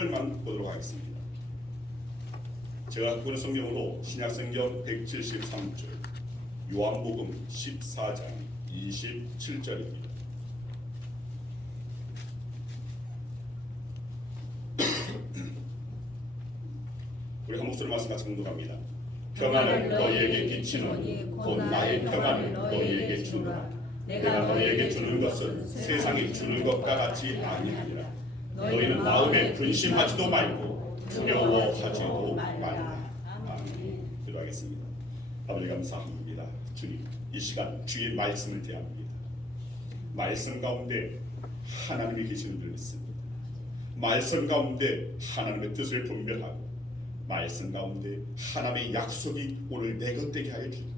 절만 보도록 하겠습니다. 제가 갖고 있는 성경으로 신약성경 173절, 요한복음 14장 27절입니다. 우리 한 목소리 말씀 같이 공독합니다. 평안을 너희에게 끼치노니 곧 나의 평안을 너희에게 주노라. 내가 너희에게 주는 것은 세상이 주는 것과 같이 아니하니라. 너희는 마음에 근심하지도 말고 두려워하지도 말라. 아멘. 기도하겠습니다. 아버지 감사합니다. 주님, 이 시간 주의 말씀을 대합니다. 말씀 가운데 하나님이 계시는 줄 믿습니다. 말씀 가운데 하나님의 뜻을 분별하고 말씀 가운데 하나님의 약속이 오늘 내 것 되게 하여 주옵소서.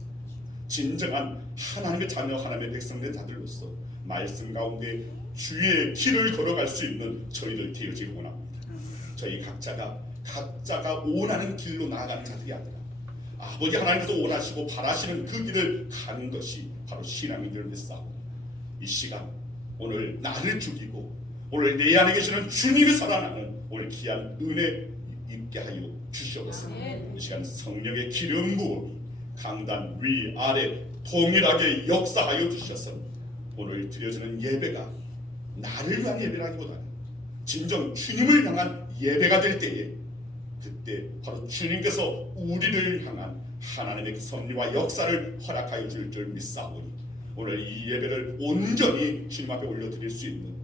진정한 하나님의 자녀, 하나님의 백성된 자들로서 말씀 가운데 주의 길을 걸어갈 수 있는 저희들 되어지기 원합니다. 저희 각자가 원하는 길로 나아가는 자들이 아니라 아버지 하나님께서 원하시고 바라시는 그 길을 가는 것이 바로 신앙인 줄 믿사오니 이 시간 오늘 나를 죽이고 오늘 내 안에 계시는 주님이 살아나는 오늘 귀한 은혜 있게 하여 주시옵소서. 이 시간 성령의 기름 부음이 강단 위 아래 동일하게 역사하여 주셔서 오늘 드려지는 예배가 나를 위한 예배라기보다는 진정 주님을 향한 예배가 될 때에 그때 바로 주님께서 우리를 향한 하나님의 섭리와 역사를 허락하여 줄 줄 믿사오니 오늘 이 예배를 온전히 주님 앞에 올려드릴 수 있는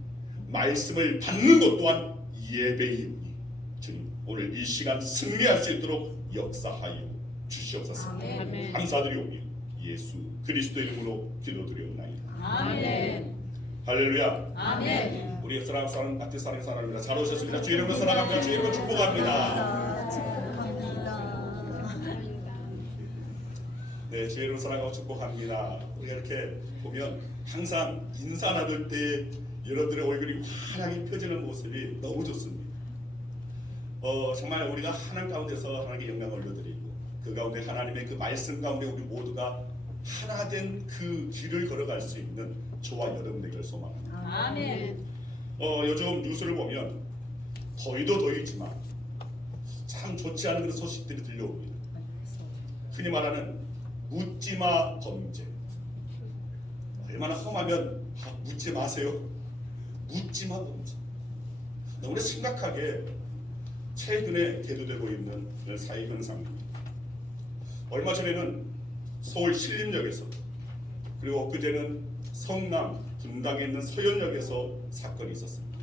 말씀을 받는 것 또한 예배이오니 주님 오늘 이 시간 승리할 수 있도록 역사하여 주시옵소서. 아멘. 감사드리오니 예수 그리스도 이름으로 기도드리옵나이다. 아멘. 할렐루야. 아멘. 우리 사랑하는 사람 같은 사람입니다. 잘 오셨습니다. 주의 이름으로 사랑합니다. 주의 이름으로 축복합니다. 네, 주의 이름으로 사랑하고 축복합니다. 우리가 이렇게 보면 항상 인사 나눌 때 여러분들의 얼굴이 환하게 펴지는 모습이 너무 좋습니다. 정말 우리가 하나님 가운데서 하나님께 영광을 올려드리고 그 가운데 하나님의 그 말씀 가운데 우리 모두가 하나 된 그 길을 걸어갈 수 있는 저와 여러분 되기를 소망합니다. 아멘. 요즘 뉴스를 보면 더위도 더위지만 참 좋지 않은 그런 소식들이 들려옵니다. 흔히 말하는 묻지마 범죄. 얼마나 험하면 묻지 마세요. 묻지마 범죄. 너무나 심각하게 최근에 계도되고 있는 사회 현상입니다. 얼마 전에는 서울 신림역에서 그리고 그제는 성남 분당에 있는 서현역에서 사건이 있었습니다.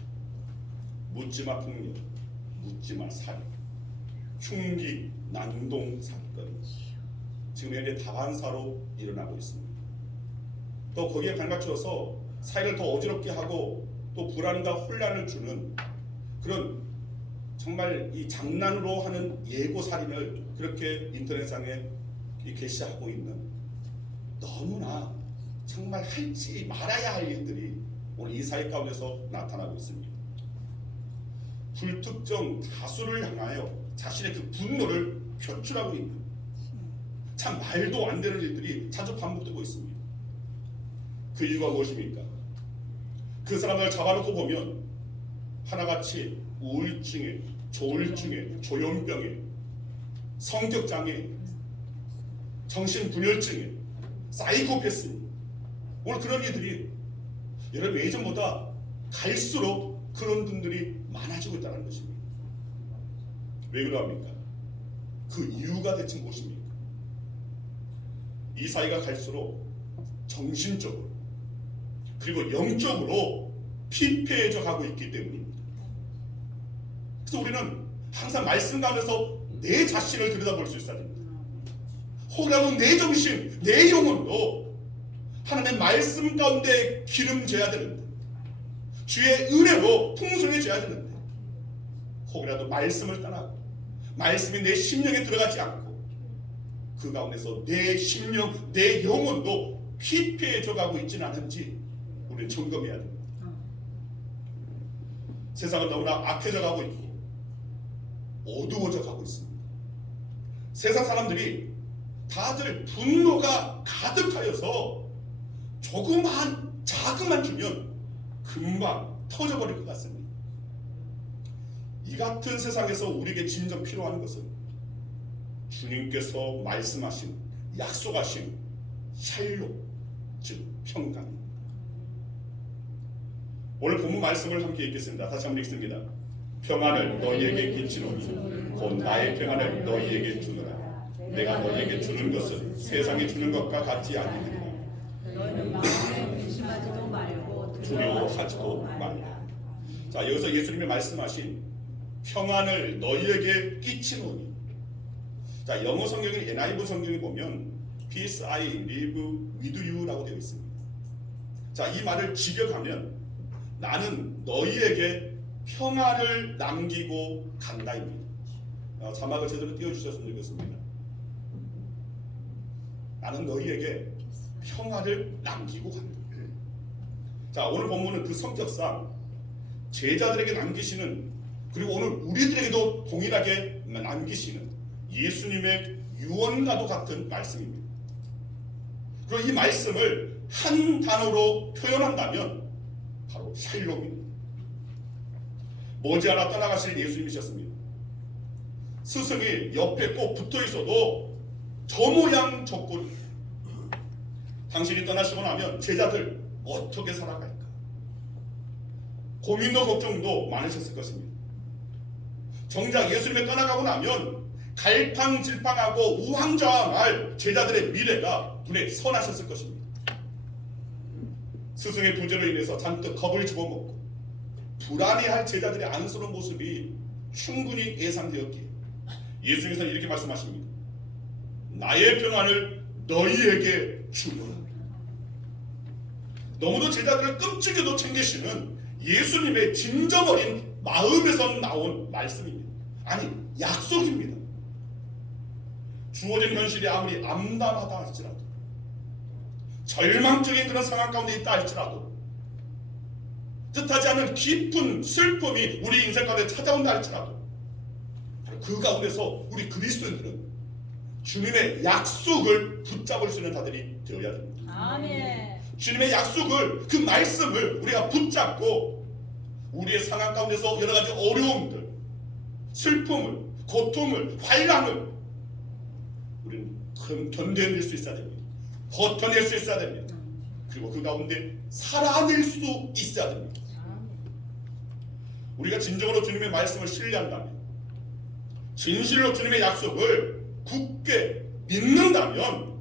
묻지마 폭력, 묻지마 살인, 흉기, 난동 사건이 지금 현재 다반사로 일어나고 있습니다. 또 거기에 발맞춰서 사회를 더 어지럽게 하고 또 불안과 혼란을 주는 그런 정말 이 장난으로 하는 예고 살인을 그렇게 인터넷상에 게시하고 있는 너무나 정말 하지 말아야 할 일들이 오늘 이 사회 가운데서 나타나고 있습니다. 불특정 다수를 향하여 자신의 그 분노를 표출하고 있는 참 말도 안 되는 일들이 자주 반복되고 있습니다. 그 이유가 무엇입니까? 그 사람을 잡아놓고 보면 하나같이 우울증에, 조울증에, 조현병에, 성격장애, 정신분열증에, 사이코패스 오늘 그런 이들이 여러분 예전보다 갈수록 그런 분들이 많아지고 있다는 것입니다. 왜 그러합니까? 그 이유가 대체 무엇입니까? 이 사회가 갈수록 정신적으로 그리고 영적으로 피폐해져 가고 있기 때문입니다. 그래서 우리는 항상 말씀 가면서 내 자신을 들여다볼 수 있어야 됩니다. 혹이라도 내 정신, 내 영혼도 하나님의 말씀 가운데 기름져야 되는데 주의 은혜로 풍성해져야 되는데 혹이라도 말씀을 떠나고 말씀이 내 심령에 들어가지 않고 그 가운데서 내 심령, 내 영혼도 피폐해져 가고 있지는 않은지 우리는 점검해야 됩니다. 세상은 너무나 악해져 가고 있고 어두워져 가고 있습니다. 세상 사람들이 다들 분노가 가득하여서 조그만 자극만 주면 금방 터져버릴 것 같습니다. 이 같은 세상에서 우리에게 진정 필요한 것은 주님께서 말씀하신 약속하신 샬롬, 즉 평강입니다. 오늘 본문 말씀을 함께 읽겠습니다. 다시 한번 읽습니다. 평안을 너희에게 끼치노니 곧 나의 평안을 너희에게 주노라. 내가 너희에게 주는 것은 세상이 주는 것과 같지 아니하니라. 너희는 마음에 의심하지도 말고 두려워하지도 말라. 자, 여기서 예수님이 말씀하신 평안을 너희에게 끼치노니, 자, 영어 성경인 NIV 성경에 보면 Peace I live with you라고 되어 있습니다. 자, 이 말을 직역하면 나는 너희에게 평안을 남기고 간다입니다. 자막을 제대로 띄워주셨으면 좋겠습니다. 나는 너희에게 평안을 남기고 간다. 자, 오늘 본문은 그 성격상 제자들에게 남기시는, 그리고 오늘 우리들에게도 동일하게 남기시는 예수님의 유언과도 같은 말씀입니다. 그리고 이 말씀을 한 단어로 표현한다면 바로 샬롬입니다. 머지않아 떠나가실 예수님이셨습니다. 스승이 옆에 꼭 붙어 있어도 저 모양 저 꼴. 당신이 떠나시고 나면 제자들 어떻게 살아갈까? 고민도 걱정도 많으셨을 것입니다. 정작 예수님이 떠나가고 나면 갈팡질팡하고 우왕좌왕할 제자들의 미래가 눈에 선하셨을 것입니다. 스승의 부재로 인해서 잔뜩 겁을 집어먹고 불안해할 제자들의 안쓰러운 모습이 충분히 예상되었기에 예수님께서는 이렇게 말씀하십니다. 나의 평안을 너희에게 주노라. 너무도 제자들을 끔찍이도 챙기시는 예수님의 진정 어린 마음에서 나온 말씀입니다. 아니, 약속입니다. 주어진 현실이 아무리 암담하다 할지라도, 절망적인 그런 상황 가운데 있다 할지라도, 뜻하지 않은 깊은 슬픔이 우리 인생 가운데 찾아온다 할지라도, 그 가운데서 우리 그리스도인들은 주님의 약속을 붙잡을 수 있는 자들이 되어야 됩니다. 아멘. 주님의 약속을, 그 말씀을 우리가 붙잡고 우리의 상황 가운데서 여러 가지 어려움들, 슬픔을, 고통을, 환난을 우리는 견뎌낼 수 있어야 됩니다. 버텨낼 수 있어야 됩니다. 그리고 그 가운데 살아낼 수 있어야 됩니다. 우리가 진정으로 주님의 말씀을 신뢰한다면, 진실로 주님의 약속을 굳게 믿는다면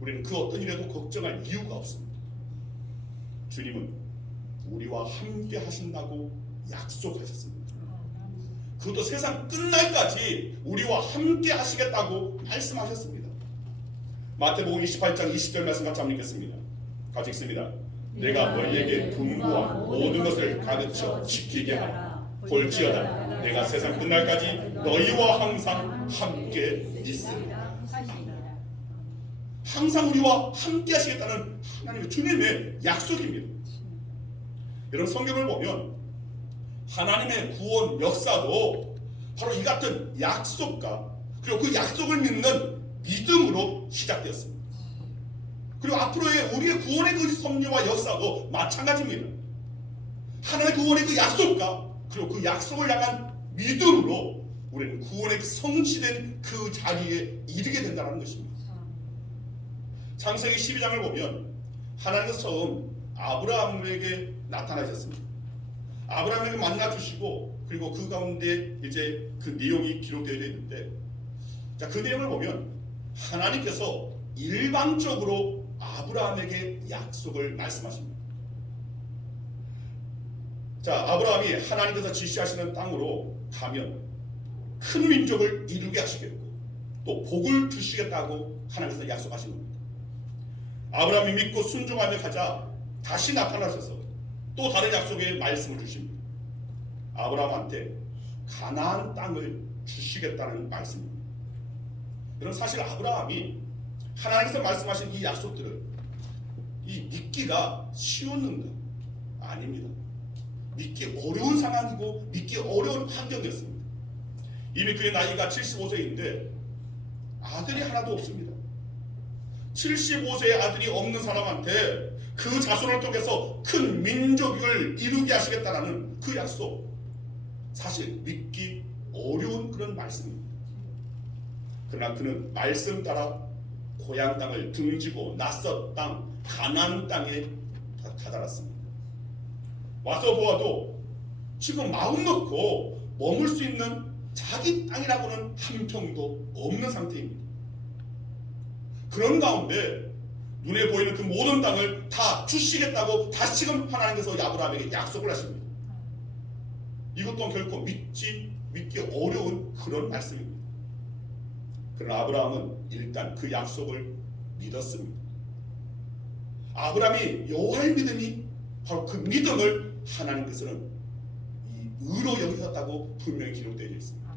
우리는 그 어떤 일에도 걱정할 이유가 없습니다. 주님은 우리와 함께 하신다고 약속하셨습니다. 그것도 세상 끝날까지 우리와 함께 하시겠다고 말씀하셨습니다. 마태복음 28장 20절 말씀 같이 한번 읽겠습니다. 같이 읽습니다. 내가 너희에게 분부한 모든 것을 가르쳐 지키게 하라. 볼지어다 내가 세상 끝날까지 너희와 항상 함께 있으리라. 항상 우리와 함께 하시겠다는 하나님의 주님의 약속입니다. 여러분, 성경을 보면 하나님의 구원 역사도 바로 이 같은 약속과 그리고 그 약속을 믿는 믿음으로 시작되었습니다. 그리고 앞으로의 우리의 구원의 그 섭리와 역사도 마찬가지입니다. 하나님의 구원의 그 약속과 그리고 그 약속을 향한 믿음으로 우리는 구원의 성취된 그 자리에 이르게 된다는 것입니다. 창세기 12장을 보면 하나님께서 처음 아브라함에게 나타나셨습니다. 아브라함에게 만나주시고 그리고 그 가운데 이제 그 내용이 기록되어 있는데, 자, 그 내용을 보면 하나님께서 일방적으로 아브라함에게 약속을 말씀하십니다. 자, 아브라함이 하나님께서 지시하시는 땅으로 가면 큰 민족을 이루게 하시겠고 또 복을 주시겠다고 하나님께서 약속하신 겁니다. 아브라함이 믿고 순종하며 가자 다시 나타나셔서 또 다른 약속의 말씀을 주십니다. 아브라함한테 가나안 땅을 주시겠다는 말씀입니다. 여러분, 사실 아브라함이 하나님께서 말씀하신 이 약속들을 믿기가 쉬웠는가? 아닙니다. 믿기 어려운 상황이고 믿기 어려운 환경이었습니다. 이미 그의 나이가 75세인데 아들이 하나도 없습니다. 75세의 아들이 없는 사람한테 그 자손을 통해서 큰 민족을 이루게 하시겠다라는 그 약속, 사실 믿기 어려운 그런 말씀입니다. 그러나 그는 말씀 따라 고향 땅을 등지고 낯선 땅 가나안 땅에 다다랐습니다. 와서 보아도 지금 마음 놓고 머물 수 있는 자기 땅이라고는 한 평도 없는 상태입니다. 그런 가운데 눈에 보이는 그 모든 땅을 다 주시겠다고 다시금 하나님께서 아브라함에게 약속을 하십니다. 이것 또한 결코 믿기 어려운 그런 말씀입니다. 그러나 아브라함은 일단 그 약속을 믿었습니다. 아브라함이 여호와의 믿음이 바로 그 믿음을 하나님께서는 이 의로 여기셨다고 분명히 기록되어 있습니다.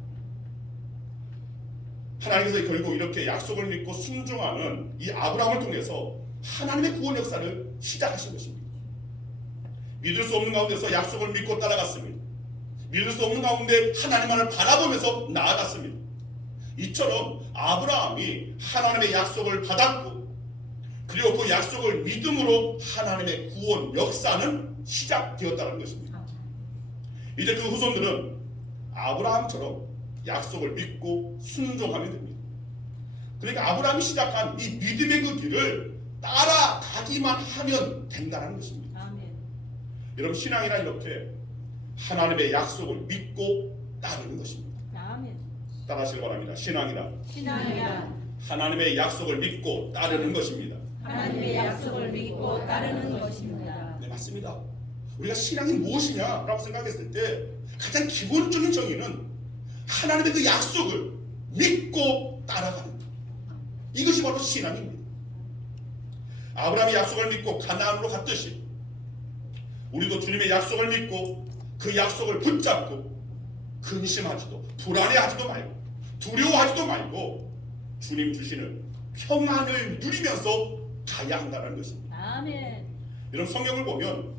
하나님께서 결국 이렇게 약속을 믿고 순종하는 이 아브라함을 통해서 하나님의 구원 역사를 시작하신 것입니다. 믿을 수 없는 가운데서 약속을 믿고 따라갔습니다. 믿을 수 없는 가운데 하나님만을 바라보면서 나아갔습니다. 이처럼 아브라함이 하나님의 약속을 받았고 그리고 그 약속을 믿음으로 하나님의 구원 역사는 시작되었다는 것입니다. 이제 그 후손들은 아브라함처럼 약속을 믿고 순종하면 됩니다. 그러니까 아브라함이 시작한 이 믿음의 그 길을 따라가기만 하면 된다는 것입니다. 아멘. 여러분, 신앙이란 이렇게 하나님의 약속을 믿고 따르는 것입니다. 아멘. 따라하시기 바랍니다. 신앙이란 하나님의 약속을 믿고 따르는 것입니다. 하나님의 약속을 믿고 따르는 것입니다. 네, 맞습니다. 우리가 신앙이 무엇이냐라고 생각했을 때 가장 기본적인 정의는 하나님의 그 약속을 믿고 따라가는 것. 이것이 바로 신앙입니다. 아브라함이 약속을 믿고 가나안으로 갔듯이 우리도 주님의 약속을 믿고 그 약속을 붙잡고 근심하지도 불안해하지도 말고 두려워하지도 말고 주님 주시는 평안을 누리면서 가야 한다는 것입니다. 아멘. 이런 성경을 보면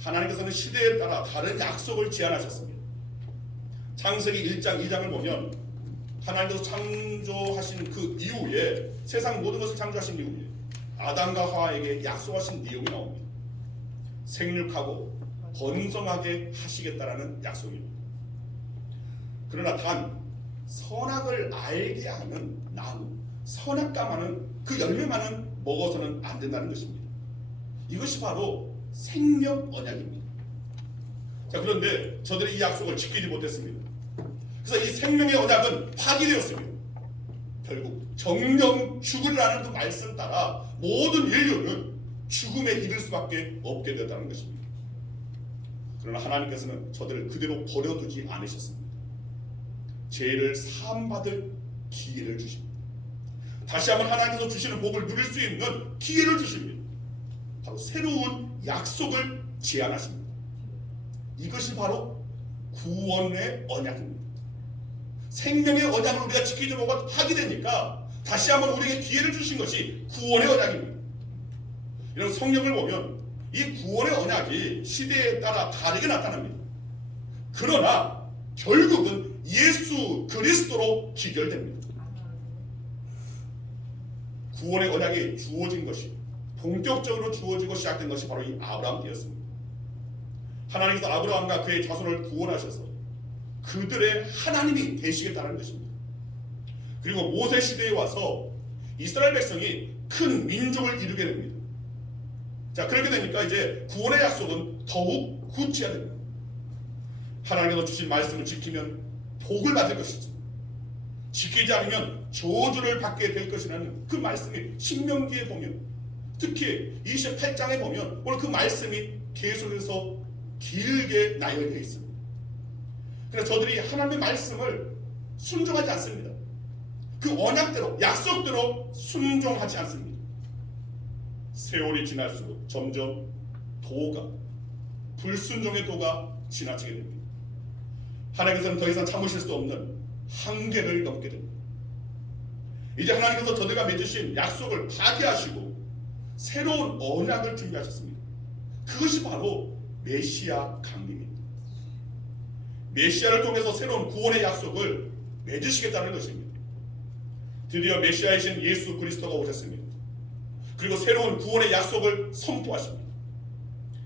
하나님께서는 시대에 따라 다른 약속을 제안하셨습니다. 창세기 1장 2장을 보면 하나님께서 창조하신 그 이후에 세상 모든 것을 창조하신 이후에 아담과 하와에게 약속하신 내용이 나옵니다. 생육하고 번성하게 하시겠다라는 약속입니다. 그러나 단 선악을 알게 하는 나무, 선악과만은 그 열매만은 먹어서는 안 된다는 것입니다. 이것이 바로 생명 언약입니다. 자, 그런데 저들이 이 약속을 지키지 못했습니다. 그래서 이 생명의 언약은 파기되었습니다. 결국 정령 죽으리라는 그 말씀 따라 모든 인류는 죽음에 이를 수밖에 없게 되었다는 것입니다. 그러나 하나님께서는 저들을 그대로 버려두지 않으셨습니다. 죄를 사함받을 기회를 주십니다. 다시 한번 하나님께서 주시는 복을 누릴 수 있는 기회를 주십니다. 바로 새로운 약속을 제안하십니다. 이것이 바로 구원의 언약입니다. 생명의 언약을 우리가 지키지 못하고 파기되니까 다시 한번 우리에게 기회를 주신 것이 구원의 언약입니다. 이런 성경을 보면 이 구원의 언약이 시대에 따라 다르게 나타납니다. 그러나 결국은 예수 그리스도로 기결됩니다. 구원의 언약이 주어진 것이 본격적으로 주어지고 시작된 것이 바로 이 아브라함 때였습니다. 하나님께서 아브라함과 그의 자손을 구원하셔서 그들의 하나님이 되시겠다는 것입니다. 그리고 모세 시대에 와서 이스라엘 백성이 큰 민족을 이루게 됩니다. 자, 그렇게 되니까 이제 구원의 약속은 더욱 구체화됩니다. 하나님께서 주신 말씀을 지키면 복을 받을 것이지 지키지 않으면 저주를 받게 될 것이라는 그 말씀이 신명기에 보면, 특히 28장에 보면 오늘 그 말씀이 계속해서 길게 나열되어 있습니다. 그래서 저들이 하나님의 말씀을 순종하지 않습니다. 그 언약대로, 약속대로 순종하지 않습니다. 세월이 지날수록 점점 도가, 불순종의 도가 지나치게 됩니다. 하나님께서는 더 이상 참으실 수 없는 한계를 넘게 됩니다. 이제 하나님께서 저들과 맺으신 약속을 파기하시고 새로운 언약을 준비하셨습니다. 그것이 바로 메시아 강림입니다. 메시아를 통해서 새로운 구원의 약속을 맺으시겠다는 것입니다. 드디어 메시아이신 예수 그리스도가 오셨습니다. 그리고 새로운 구원의 약속을 선포하십니다.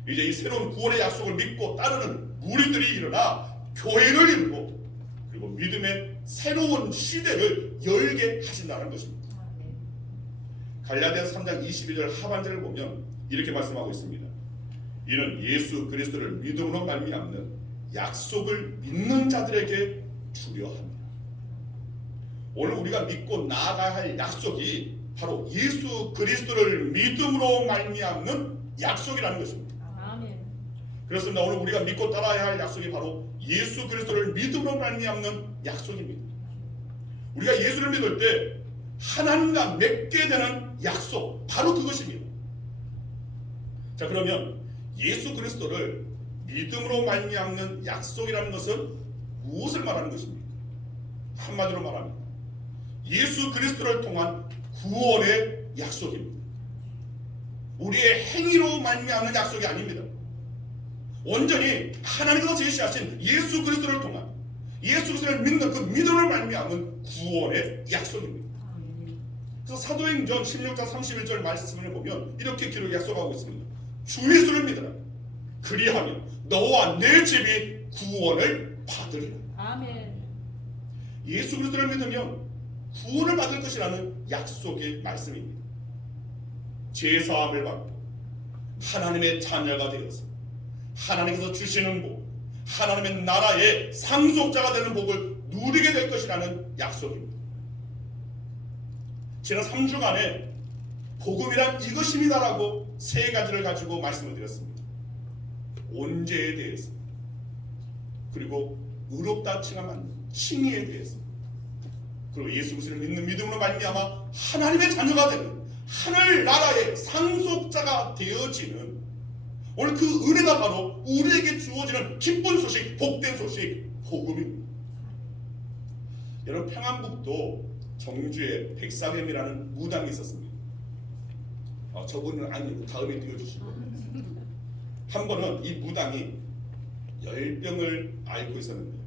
이제 이 새로운 구원의 약속을 믿고 따르는 무리들이 일어나 교회를 이루고 그리고 믿음의 새로운 시대를 열게 하신다는 것입니다. 갈라디아서 3장 22절 하반절을 보면 이렇게 말씀하고 있습니다. 이는 예수 그리스도를 믿음으로 말미암는 약속을 믿는 자들에게 주려 합니다. 오늘 우리가 믿고 나아가야 할 약속이 바로 예수 그리스도를 믿음으로 말미암는 약속이라는 것입니다. 아멘. 그렇습니다. 오늘 우리가 믿고 따라야 할 약속이 바로 예수 그리스도를 믿음으로 말미암는 약속입니다. 우리가 예수를 믿을 때 하나님과 맺게 되는 약속, 바로 그것입니다. 자, 그러면 예수 그리스도를 믿음으로 말미암는 약속이라는 것은 무엇을 말하는 것입니까? 한마디로 말합니다. 예수 그리스도를 통한 구원의 약속입니다. 우리의 행위로 말미암는 약속이 아닙니다. 온전히 하나님께서 제시하신 예수 그리스도를 통한 예수 그리스도를 믿는 그 믿음을 말미암은 구원의 약속입니다. 그래서 사도행전 16장 31절 말씀을 보면 이렇게 기록이 약속하고 있습니다. 주 예수를 믿으라. 그리하면 너와 내 집이 구원을 받으리라. 아멘. 예수 그리스도를 믿으면 구원을 받을 것이라는 약속의 말씀입니다. 죄사함을 받고 하나님의 자녀가 되어서 하나님께서 주시는 복, 하나님의 나라의 상속자가 되는 복을 누리게 될 것이라는 약속입니다. 지난 3주간에 복음이란 이것입니다라고 세 가지를 가지고 말씀을 드렸습니다. 온죄에 대해서, 그리고 의롭다 칭함한 칭의에 대해서, 그리고 예수 그리스도를 믿는 믿음으로 말미암아 하나님의 자녀가 되는 하늘 나라의 상속자가 되어지는 오늘 그 은혜가 바로 우리에게 주어지는 기쁜 소식, 복된 소식, 복음입니다. 여러분, 평안북도 정주에 백사겸이라는 무당이 있었습니다. 저분은 아니고 다음에 띄워주시고, 한 번은 이 무당이 열병을 앓고 있었는데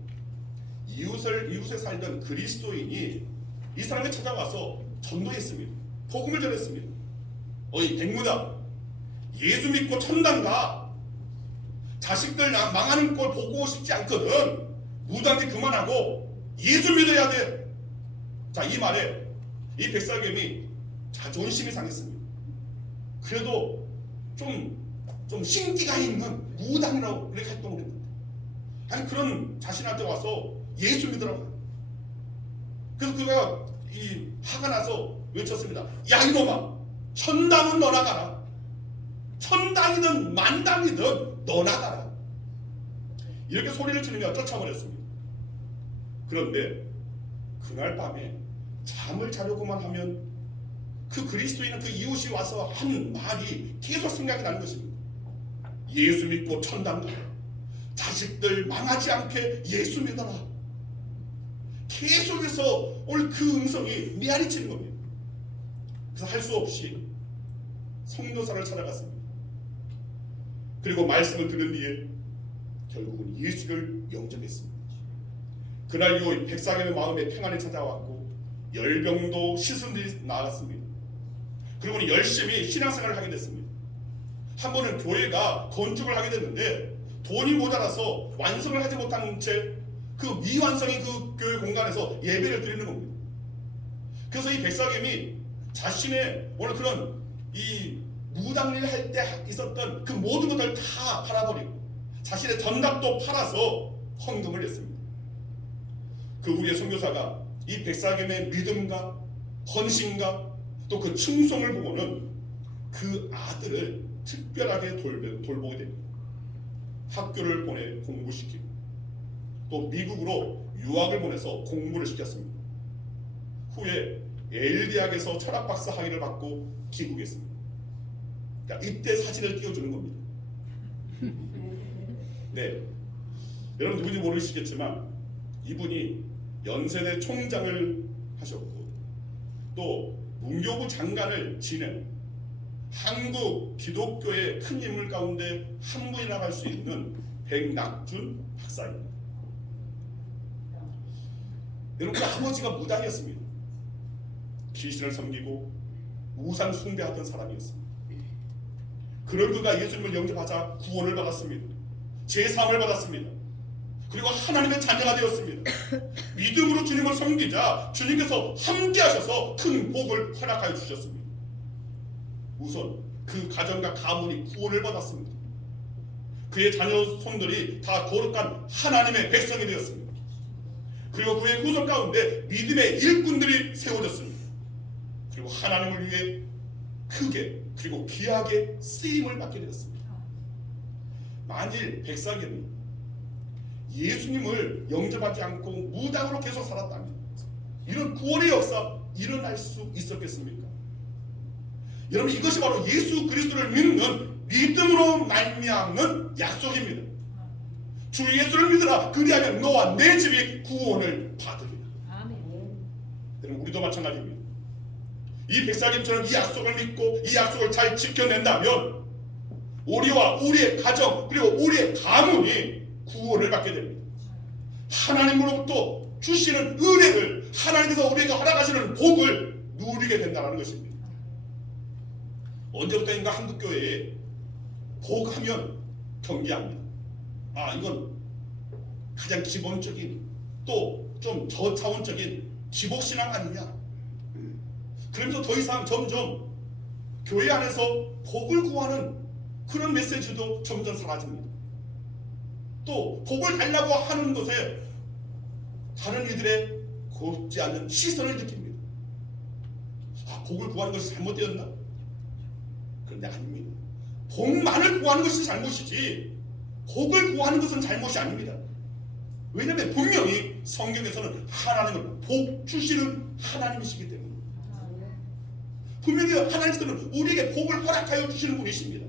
이웃에 살던 그리스도인이 이 사람을 찾아와서 전도했습니다. 복음을 전했습니다. 어이 백무당, 예수 믿고 천당 가. 자식들 망하는 걸 보고 싶지 않거든. 무당짓 그만하고 예수 믿어야 돼. 자, 이 말에 이 백사겸이 자존심이 상했습니다. 그래도 좀 신기가 있는 무당이라고 그렇게 활동을 했는데, 아니 그런 자신한테 와서 예수 믿으라고. 그래서 그가 화가 나서 외쳤습니다. 야 이놈아, 천당은 너나 가라. 천당이든 만당이든 너나 가라. 이렇게 소리를 지르며 쫓아버렸습니다. 그런데 그날 밤에 잠을 자려고만 하면 그 그리스도인은 그 이웃이 와서 한 말이 계속 생각이 나는 것입니다. 예수 믿고 천당 가라. 자식들 망하지 않게 예수 믿어라. 계속해서 오늘 그 음성이 메아리치는 겁니다. 그래서 할 수 없이 성교사를 찾아갔습니다. 그리고 말씀을 들은 뒤에 결국은 예수를 영접했습니다. 그날 이후 백사겸의 마음에 평안이 찾아왔고 열병도 씻은 뒤 나았습니다. 그리고 열심히 신앙생활을 하게 됐습니다. 한 번은 교회가 건축을 하게 됐는데 돈이 모자라서 완성을 하지 못한 채 그 미완성인 그 교회 공간에서 예배를 드리는 겁니다. 그래서 이 백사겸이 자신의 오늘 그런 이 무당일 할 때 있었던 그 모든 것들을 다 팔아버리고 자신의 전답도 팔아서 헌금을 했습니다. 그 후에 선교사가 이 백사겸의 믿음과 헌신과 또 그 충성을 보고는 그 아들을 특별하게 돌보게 됩니다. 학교를 보내 공부시키고 또 미국으로 유학을 보내서 공부를 시켰습니다. 후에 예일 대학에서 철학 박사 학위를 받고 귀국했습니다. 그러니까 이때 사진을 띄워주는 겁니다. 네, 여러분 누군지 모르시겠지만 이분이 연세대 총장을 하셨고 또 문교부 장관을 지낸 한국 기독교의 큰 인물 가운데 한 분이라고 할 수 있는 백낙준 박사입니다. 여러분, 그 아버지가 무당이었습니다. 귀신을 섬기고 우상 숭배하던 사람이었습니다. 그런 그가 예수님을 영접하자 구원을 받았습니다. 제사함을 받았습니다. 그리고 하나님의 자녀가 되었습니다. 믿음으로 주님을 섬기자 주님께서 함께하셔서 큰 복을 허락하여 주셨습니다. 우선 그 가정과 가문이 구원을 받았습니다. 그의 자녀 손들이 다 거룩한 하나님의 백성이 되었습니다. 그리고 그의 후손 가운데 믿음의 일꾼들이 세워졌습니다. 그리고 하나님을 위해 크게 그리고 귀하게 쓰임을 받게 되었습니다. 만일 백사계는 예수님을 영접하지 않고 무당으로 계속 살았다면 이런 구원의 역사 일어날 수 있었겠습니까? 여러분, 이것이 바로 예수 그리스도를 믿는 믿음으로 말미암는 약속입니다. 주 예수를 믿으라 그리하면 너와 내 집이 구원을 받으리라. 아멘. 여러분, 우리도 마찬가지입니다. 이 백사김처럼 이 약속을 믿고 이 약속을 잘 지켜낸다면 우리와 우리의 가정 그리고 우리의 가문이 구원을 받게 됩니다. 하나님으로부터 주시는 은혜를, 하나님께서 우리에게 허락하시는 복을 누리게 된다는 것입니다. 언제부터인가 한국교회에 복하면 경계합니다. 이건 가장 기본적인 또 좀 저차원적인 기복신앙 아니냐. 그러면서 더 이상 점점 교회 안에서 복을 구하는 그런 메시지도 점점 사라집니다. 또 복을 달라고 하는 것에 다른 이들의 곱지 않은 시선을 느낍니다. 복을 구하는 것이 잘못되었나? 그런데 아닙니다. 복만을 구하는 것이 잘못이지 복을 구하는 것은 잘못이 아닙니다. 왜냐하면 분명히 성경에서는 하나님은 복 주시는 하나님이시기 때문에 분명히 하나님께서는 우리에게 복을 허락하여 주시는 분이십니다.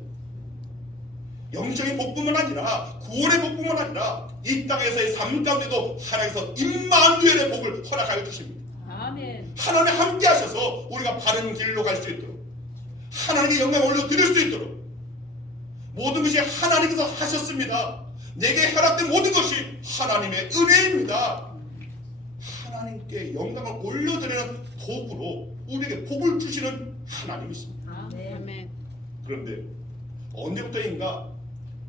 영적인 복뿐만 아니라 구원의 복뿐만 아니라 이 땅에서의 삶 가운데도 하나님께서 임마누엘의 복을 허락하여 주십니다. 아멘. 하나님 함께 하셔서 우리가 바른 길로 갈 수 있도록 하나님께 영광을 올려드릴 수 있도록 모든 것이 하나님께서 하셨습니다. 내게 허락된 모든 것이 하나님의 은혜입니다. 하나님께 영광을 올려드리는 도구로 우리에게 복을 주시는 하나님이십니다. 아멘. 그런데 언제부터인가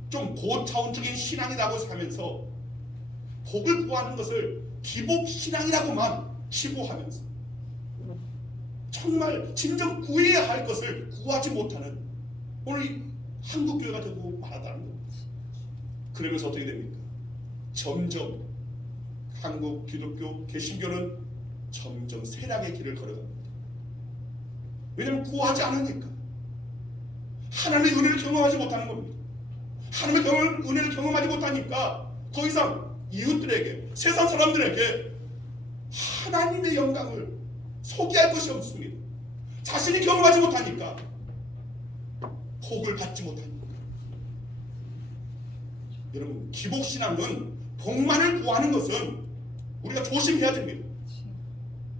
좀 고차원적인 신앙이라고 하면서 복을 구하는 것을 기복신앙이라고만 치부하면서 정말 진정 구해야 할 것을 구하지 못하는 오늘 한국교회가 되고 말하다는 겁니다. 그러면서 어떻게 됩니까? 점점 한국 기독교 개신교는 점점 쇠락의 길을 걸어갑니다. 왜냐하면 구하지 않으니까 하나님의 은혜를 경험하지 못하는 겁니다. 하나님의 은혜를 경험하지 못하니까 더 이상 이웃들에게 세상 사람들에게 하나님의 영광을 소개할 것이 없습니다. 자신이 경험하지 못하니까 복을 받지 못하니까. 여러분, 기복신앙은 복만을 구하는 것은 우리가 조심해야 됩니다.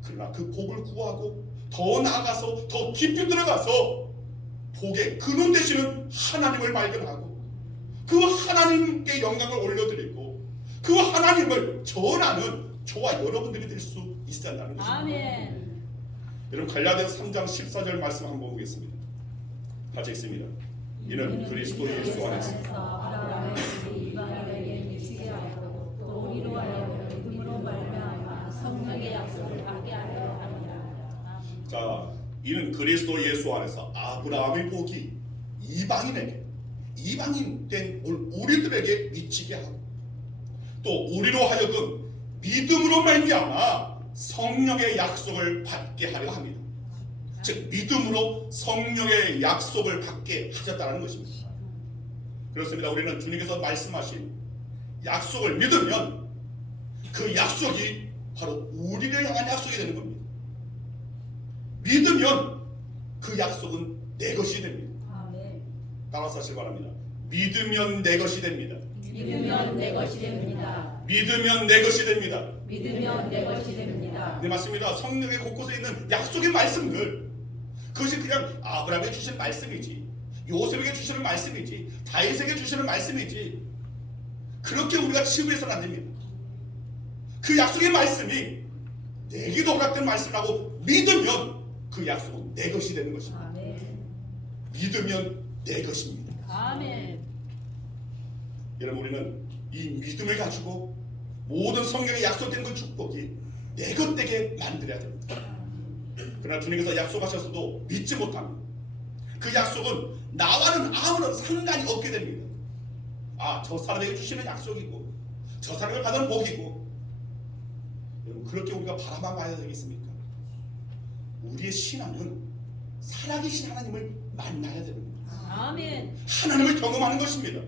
그러나 그 복을 구하고 더 나아가서 더 깊이 들어가서 복의 근원 되시는 하나님을 발견하고 그 하나님께 영광을 올려드리고 그 하나님을 전하는 저와 여러분들이 될 수 있어야 한다는 것입니다. 아멘. 여러분, 갈라디아서 3장 14절 말씀 한번 보겠습니다. 같이 읽습니다. 이는 그리스도 예수 안에서 이방인에게 미치게 하고 또 우리로 하여 믿음으로 말미암아 성령의 약속을 받게 하려 합니다. 자, 이는 그리스도 예수 안에서 아브라함의 복이 이방인 된 우리들에게 미치게 하고 또 우리로 하여금 믿음으로 말미암아 성령의 약속을 받게 하려 합니다. 즉 믿음으로 성령의 약속을 받게 하셨다는 것입니다. 그렇습니다. 우리는 주님께서 말씀하신 약속을 믿으면 그 약속이 바로 우리를 향한 약속이 되는 겁니다. 믿으면 그 약속은 내 것이 됩니다. 아멘. 따라서 하시기 바랍니다. 믿으면 내 것이 됩니다. 믿으면 내 것이 됩니다. 믿으면 내 것이 됩니다. 믿으면 내 것이 됩니다. 네, 맞습니다. 성령의 곳곳에 있는 약속의 말씀들, 그것이 그냥 아브라함에게 주신 말씀이지, 요셉에게 주시는 말씀이지, 다윗에게 주시는 말씀이지, 그렇게 우리가 치부해서는 안 됩니다. 그 약속의 말씀이 내게도 허락된 말씀이라고 믿으면 그 약속은 내 것이 되는 것입니다. 아멘. 믿으면 내 것입니다. 아멘. 여러분, 우리는 이 믿음을 가지고 모든 성경에 약속된 그 축복이 내 것 되게 만들어야 됩니다. 그러나 주님께서 약속하셨어도 믿지 못합니다. 그 약속은 나와는 아무런 상관이 없게 됩니다. 저 사람에게 주시는 약속이고 저 사람을 받은 복이고, 여러분 그렇게 우리가 바라만 봐야 되겠습니까? 우리의 신앙은 살아계신 하나님을 만나야 됩니다. 아멘. 하나님을 경험하는 것입니다.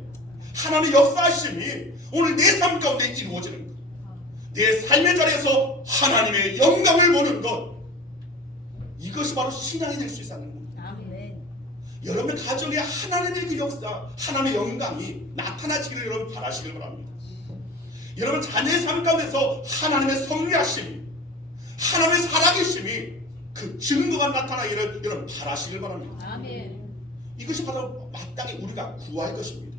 하나님의 역사하심이 오늘 내 삶 가운데 이루어지는 것, 내 삶의 자리에서 하나님의 영광을 보는 것, 이것이 바로 신앙이 될 수 있다는 겁니다. 아멘. 여러분의 가정에 하나님의 그 역사, 하나님의 영광이 나타나시기를 여러분 바라시길 바랍니다. 여러분 자녀의 삶 가운데서 하나님의 섭리하심이, 하나님의 살아계심이 그 증거가 나타나기를 여러분 바라시길 바랍니다. 아멘. 이것이 바로 마땅히 우리가 구할 것입니다.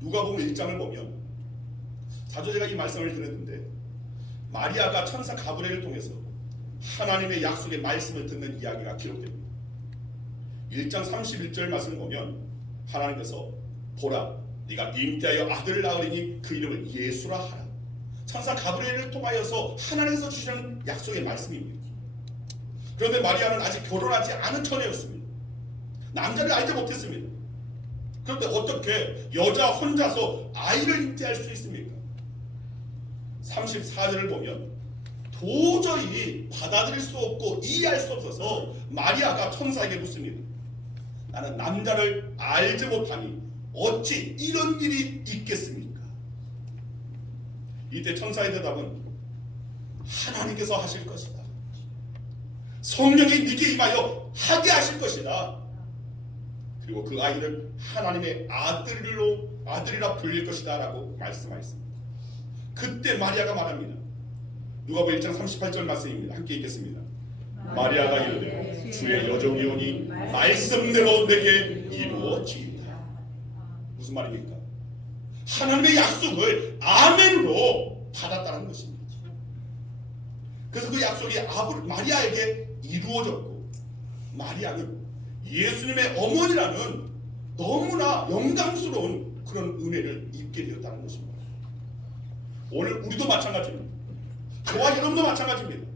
누가복음 1장을 보면, 자주 제가 이 말씀을 드렸는데, 마리아가 천사 가브리엘을 통해서 하나님의 약속의 말씀을 듣는 이야기가 기록됩니다. 1장 31절 말씀을 보면 하나님께서 보라, 네가 잉태하여 아들을 낳으리니 그 이름을 예수라 하라. 천사 가브리엘을 통하여서 하나님께서 주시는 약속의 말씀입니다. 그런데 마리아는 아직 결혼하지 않은 처녀였습니다. 남자를 알지 못했습니다. 그런데 어떻게 여자 혼자서 아이를 잉태할 수 있습니까? 34절을 보면 도저히 받아들일 수 없고 이해할 수 없어서 마리아가 천사에게 묻습니다. 나는 남자를 알지 못하니 어찌 이런 일이 있겠습니까? 이때 천사의 대답은 하나님께서 하실 것이다. 성령이 네게 임하여 하게 하실 것이다. 그리고 그 아이를 하나님의 아들이라 불릴 것이다 라고 말씀하였습니다. 그때 마리아가 말합니다. 누가복음 1장 38절 말씀입니다. 함께 읽겠습니다. 마리아가 이르되 주의 여종이 오니 말씀대로 내게 이루어지이다. 무슨 말입니까? 하나님의 약속을 아멘으로 받았다는 것입니다. 그래서 그 약속이 마리아에게 이루어졌고, 마리아는 예수님의 어머니라는 너무나 영광스러운 그런 은혜를 입게 되었다는 것입니다. 오늘 우리도 마찬가지입니다. 저와 여러분도 마찬가지입니다.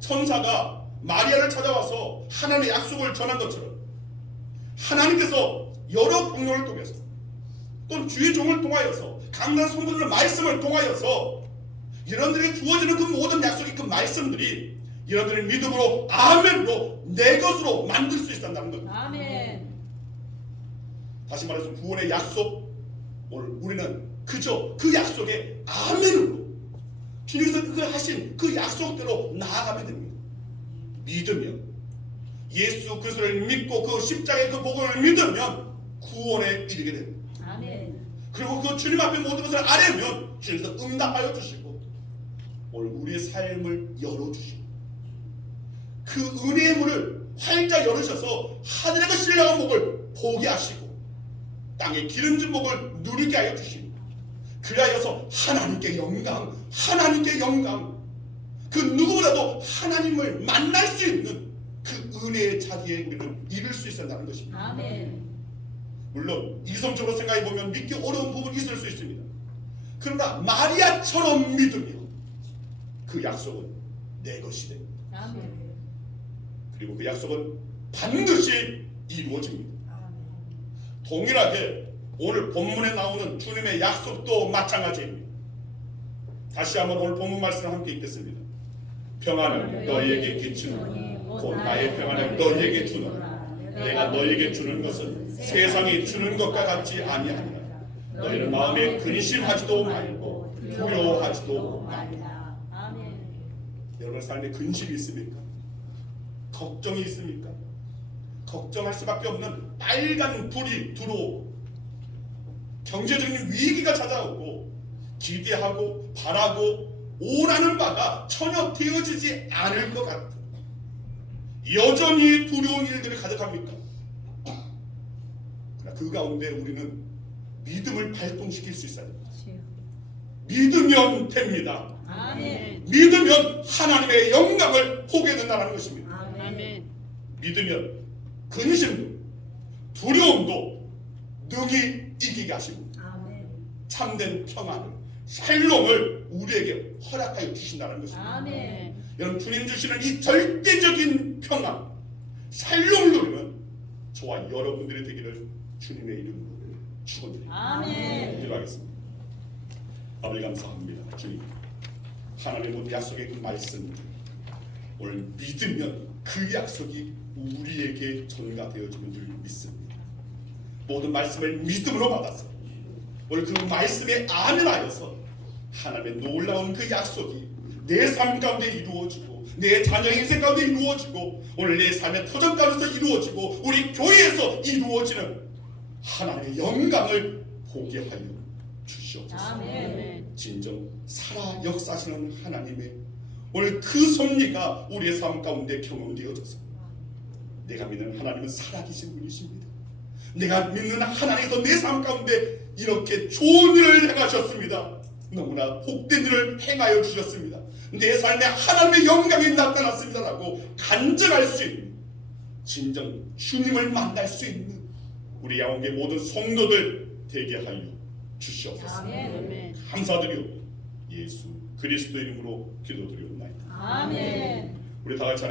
천사가 마리아를 찾아와서 하나님의 약속을 전한 것처럼 하나님께서 여러 공로를 통해서 또는 주의 종을 통하여서 강단 성도들의 말씀을 통하여서 여러분들에게 주어지는 그 모든 약속의 그 말씀들이 여러분들의 믿음으로 아멘으로 내 것으로 만들 수 있다는 겁니다. 아멘. 다시 말해서 구원의 약속, 오늘 우리는 그저 그 약속에 아멘으로 주님께서 그 하신 그 약속대로 나아가면 됩니다. 믿으면, 예수 그리스도를 믿고 그 십자가의 그 복음을 믿으면 구원에 이르게 됩니다. 아멘. 그리고 그 주님 앞에 모든 것을 아뢰면 주님께서 응답하여 주시고 오늘 우리의 삶을 열어주시고 그 은혜의 문을 활짝 열으셔서 하늘의 그 신령한 복을 보게 하시고 땅의 기름진 복을 누리게 하여 주시고, 그리하여서 하나님께 영광, 하나님께 영광, 그 누구보다도 하나님을 만날 수 있는 그 은혜의 자리에 우리는 이룰 수 있다는 것입니다. 아멘. 물론 이성적으로 생각해 보면 믿기 어려운 부분이 있을 수 있습니다. 그러나 마리아처럼 믿으면 그 약속은 내 것이 됩니다. 아멘. 그리고 그 약속은 반드시 이루어집니다. 동일하게 오늘 본문에 나오는 주님의 약속도 마찬가지입니다. 다시 한번 오늘 본문 말씀을 함께 읽겠습니다. 평안을 너희에게 끼치노니 곧 나의 평안을 너희에게 주노라. 내가 너희에게 주는 것은 세상이 주는 것과 같지 아니하니라. 너희는 마음에 근심하지도 말고 두려워하지도 말라. 아멘. 여러분 삶에 근심이 있습니까? 걱정이 있습니까? 걱정할 수밖에 없는 빨간 불이 들어오고 경제적인 위기가 찾아오고 기대하고 바라고 오라는 바가 전혀 되어지지 않을 것 같은 여전히 두려운 일들이 가득합니까? 그러나 그 가운데 우리는 믿음을 발동시킬 수 있어야 됩니다. 믿으면 됩니다. 아멘. 믿으면 하나님의 영광을 보게 된다는 것입니다. 아멘. 믿으면 근심도 두려움도 능히 이기게 하시고 아멘. 참된 평안을 샬롬을 우리에게 허락하여 주신다는 것입니다. 아멘. 여러분, 주님 주시는 이 절대적인 평안, 샬롬을 누리는 저와 여러분들이 되기를 주님의 이름으로 축원드립니다. 아멘. 기도하겠습니다. 아버지 감사합니다. 주님, 하나님의 약속의 그 말씀 오늘 믿으면 그 약속이 우리에게 전가되어지는 줄 믿습니다. 모든 말씀을 믿음으로 받아서 오늘 그 말씀에 아멘하여서 하나님의 놀라운 그 약속이 내 삶 가운데 이루어지고 내 자녀 인생 가운데 이루어지고 오늘 내 삶의 터전 가운데서 이루어지고 우리 교회에서 이루어지는 하나님의 영광을 보게 하여 주시옵소서. 아멘. 진정 살아 역사하시는 하나님의 오늘 그 섭리가 우리의 삶 가운데 경험되어져서 내가 믿는 하나님은 살아계신 분이십니다. 내가 믿는 하나님께서 내 삶 가운데 이렇게 좋은 일을 행하셨습니다. 너무나 복된 일을 행하여 주셨습니다. 내 삶에 하나님의 영광이 나타났습니다라고 간증할 수 있는, 진정 주님을 만날 수 있는 우리 양원계 모든 성도들 되게 하여 주시옵소서. 아멘. 감사드려 예수 그리스도 이름으로 기도드리옵나이다. 아멘. 우리 다 같이